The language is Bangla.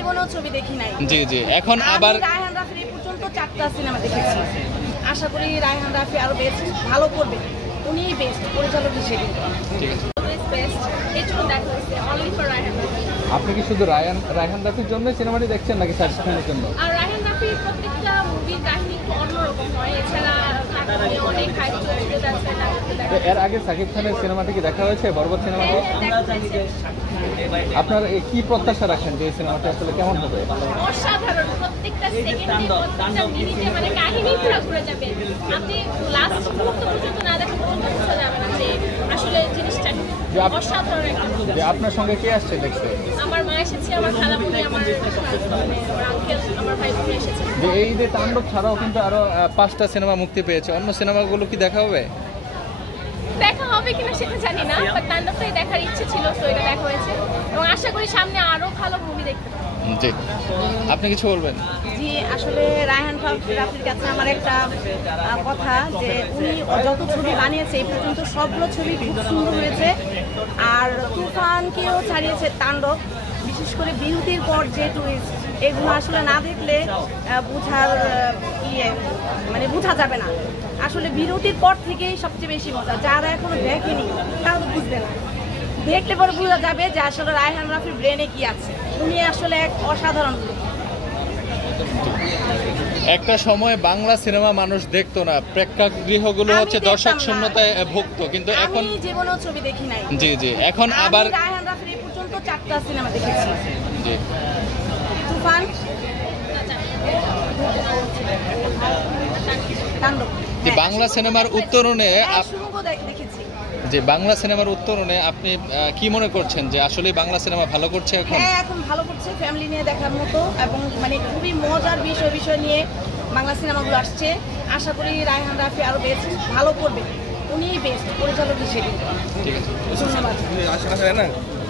জীবনেও ছবি দেখি নাই। জি জি, এখন আবার রায়হান রাফির এই পর্যন্ত 4টা সিনেমা দেখেছি। আশা করি রায়হান রাফি আরো বেস্ট ভালো করবে, উনিই বেস্ট পরিচালক হিসেবে। ঠিক আছে। আপনি কি শুধু রায়হান রাফির জন্য সিনেমাটি দেখছেন নাকি শাকিব খানের জন্য? আর রায়হান রাফির প্রত্যেকটা মুভির কাহিনী একটু অন্যরকম হয়, এছাড়া অনেক হাইপ চলতে যাচ্ছে। এর আগে শাকিব খানের সিনেমাটি কি দেখা হয়েছে, বরবাদ সিনেমাটি? আপনার কি প্রত্যাশা রাখেন যে এই সিনেমাটি আসলে কেমন হবে? অসাধারণ, প্রত্যেকটা সেকেন্ডে প্রত্যেকটা মিনিটে মানে কাহিনী পুরো ঘুরে যাবে। আপনি লাস্ট মুহূর্ত পর্যন্ত না দেখেন পর্যন্ত বোঝা যাবে না যে আসলে জিনিসটা অসাধারণ একটা মুভি। যে আপনার সঙ্গে কে আসছে দেখতে? আমার মা এসেছে, আমার খালামণি, আমার আঙ্কেল, আমার ভাই বোন এসেছে। যে এই যে তাণ্ডব ছাড়াও কিন্তু আরো 5টা সিনেমা মুক্তি পেয়েছে, অন্য সিনেমাগুলো কি দেখা হবে? দেখা হবে কিনা সেটা জানি না, বাট তাণ্ডবটাই দেখার ইচ্ছে ছিল, তো এটা দেখা হয়েছে এবং আশা করি সামনে আরো ভালো মুভি দেখতে পাবো। জি, আপনি কিছু বলবেন? জি, আসলে রায়হান রাফির কাছে আমার একটা কথা যে উনি যত ছবি বানিয়েছে এই পর্যন্ত সবগুলো ছবি খুব সুন্দর হয়েছে। আর তুফানকেও ছাড়িয়েছে তাণ্ডব, বিশেষ করে বিরতির পর যে টুইস্ট, এগুলো আসলে না দেখলে মানে বোঝা যাবে না। আসলে বিরতির পর থেকেই সবচেয়ে বেশি মজা, যারা এখনো দেখেনি তারা তো বুঝবে না, দেখলে পরে বোঝা যাবে যে আসলে রায়হান রাফির ব্রেনে কি আছে। উনি আসলে এক অসাধারণ লোক। একটা সময় বাংলা সিনেমা মানুষ দেখতো না, প্রেক্ষাগৃহগুলো হচ্ছে দর্শক শূন্যতায় ভুগতো, কিন্তু এখন আমি জীবনেও ছবি দেখি নাই। জি জি, এখন আবার রায়হান রাফির এই পর্যন্ত 4টা সিনেমা দেখেছি। জি, তুফান, তাণ্ডব। যে বাংলা সিনেমার উত্তরণে দেখেছি। যে বাংলা সিনেমার উত্তরণে আপনি কি মনে করছেন যে আসলে বাংলা সিনেমা ভালো করছে এখন? হ্যাঁ, এখন ভালো করছে, ফ্যামিলি নিয়ে দেখার মতো এবং মানে খুবই মজার বিষয় নিয়ে বাংলা সিনেমাগুলো আসছে। আশা করি রায়হান রাফি আরো বেস্ট ভালো করবে, উনিই বেস্ট পরিচালক হিসেবে। ঠিক আছে, ধন্যবাদ।